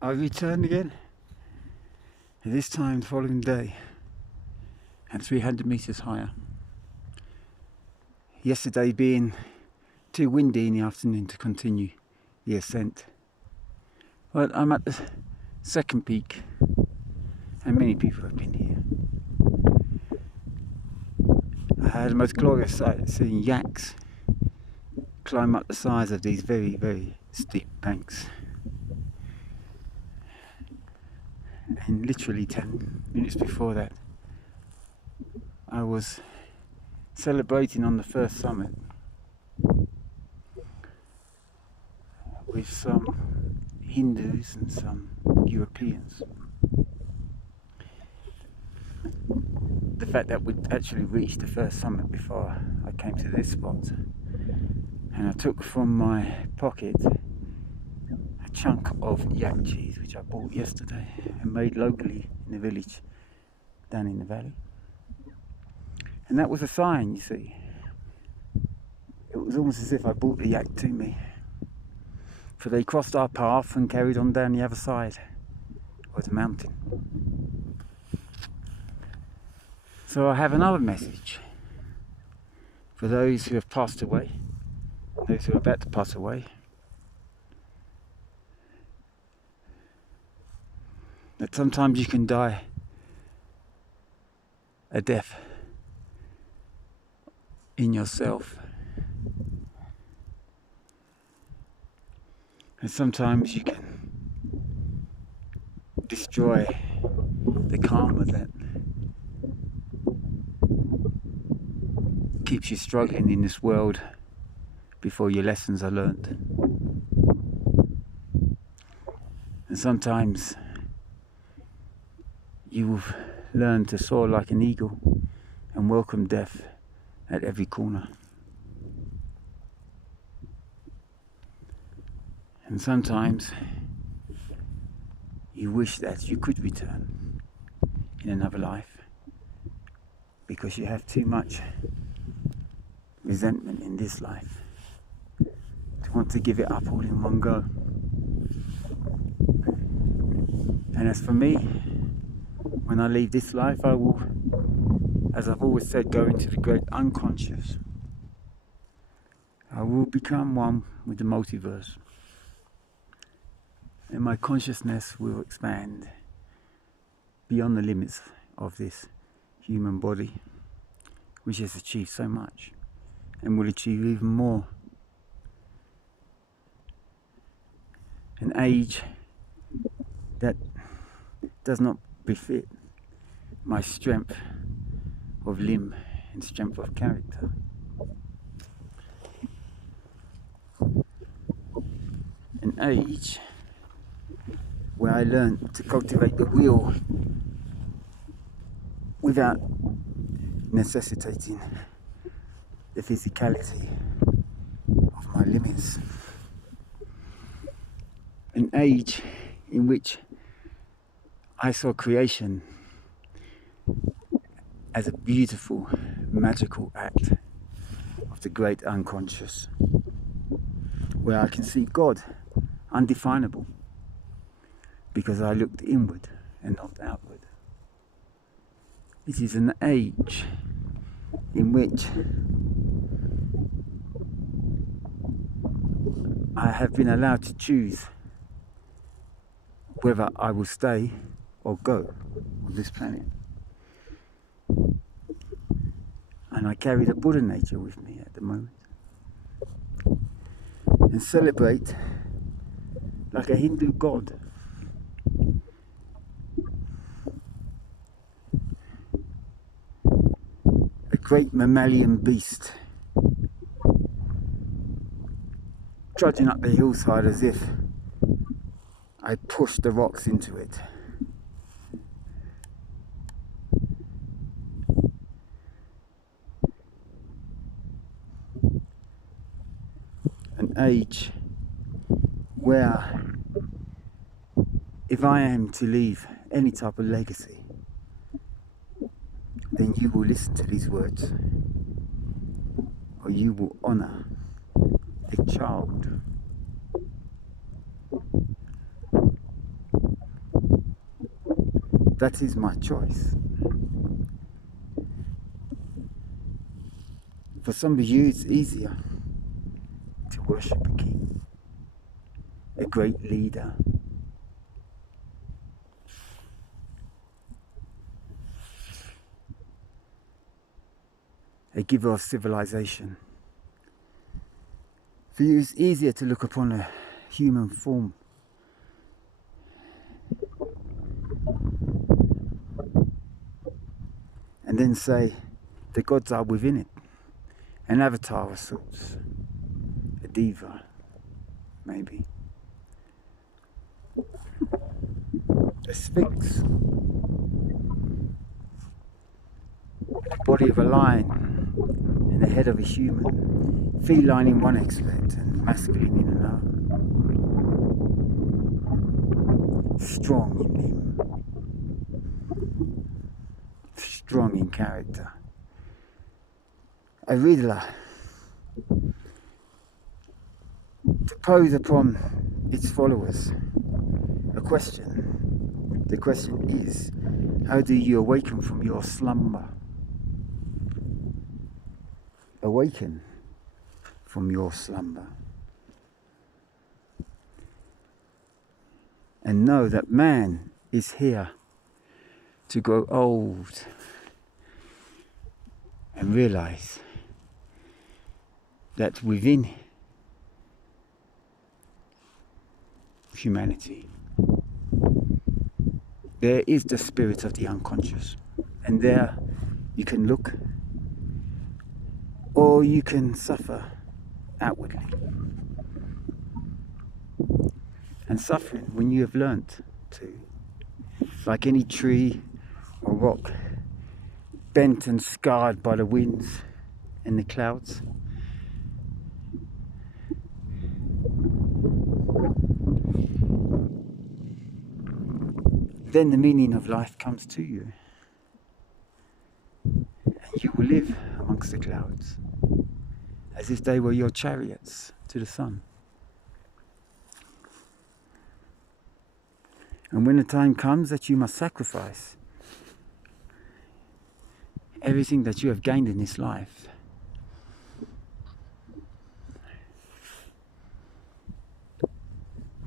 I returned again, and this time the following day, and 300 metres higher. Yesterday being too windy in the afternoon to continue the ascent. Well, I'm at the second peak, and many people have been here. I had the most glorious sight, seeing yaks climb up the sides of these very, very steep banks. And literally 10 minutes before that, I was celebrating on the first summit with some Hindus and some Europeans. The fact that we'd actually reached the first summit before I came to this spot, and I took from my pocket a chunk of yak cheese which I bought yesterday and made locally in the village down in the valley. And that was a sign, you see. It was almost as if I brought the yak to me, for they crossed our path and carried on down the other side of the mountain. So I have another message for those who have passed away, those who are about to pass away, that sometimes you can die a death in yourself, and sometimes you can destroy the karma that keeps you struggling in this world before your lessons are learnt. And sometimes you will learn to soar like an eagle and welcome death at every corner. And sometimes you wish that you could return in another life because you have too much resentment in this life to want to give it up all in one go. And as for me, when I leave this life, I will, as I've always said, go into the great unconscious. I will become one with the multiverse, and my consciousness will expand beyond the limits of this human body, which has achieved so much and will achieve even more. An age that does not befit my strength of limb and strength of character. An age where I learned to cultivate the will without necessitating the physicality of my limits. An age in which I saw creation as a beautiful, magical act of the great unconscious, where I can see God undefinable because I looked inward and not outward. It is an age in which I have been allowed to choose whether I will stay or go on this planet. And I carry the Buddha nature with me at the moment and celebrate like a Hindu god. A great mammalian beast trudging up the hillside as if I pushed the rocks into it. An age where if I am to leave any type of legacy, then you will listen to these words, or you will honour a child. That is my choice. For some of you, it's easier to worship a king, a great leader. A giver of civilization. For you, it's easier to look upon a human form and then say the gods are within it. An avatar of sorts, a diva, maybe. A sphinx. The body of a lion and the head of a human. Feline in one aspect and masculine in another. Strong in limb. Strong in character. A riddler to pose upon its followers a question. The question is, how do you awaken from your slumber? Awaken from your slumber. And know that man is here to grow old and realize that within humanity there is the spirit of the unconscious, and there you can look or you can suffer outwardly. And suffering, when you have learnt to, like any tree or rock, bent and scarred by the winds and the clouds, then the meaning of life comes to you, and you will live amongst the clouds as if they were your chariots to the sun. And when the time comes that you must sacrifice everything that you have gained in this life,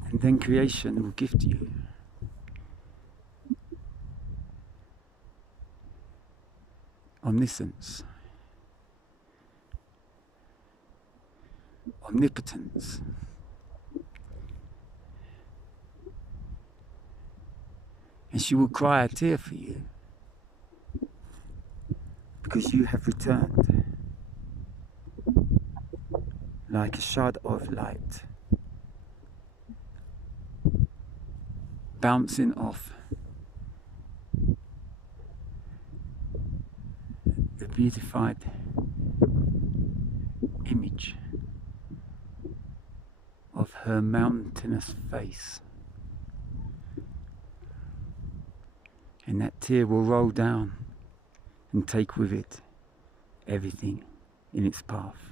and then creation will gift you omniscience, omnipotence, and she will cry a tear for you because you have returned like a shard of light bouncing off the beautified image of her mountainous face. And that tear will roll down and take with it everything in its path.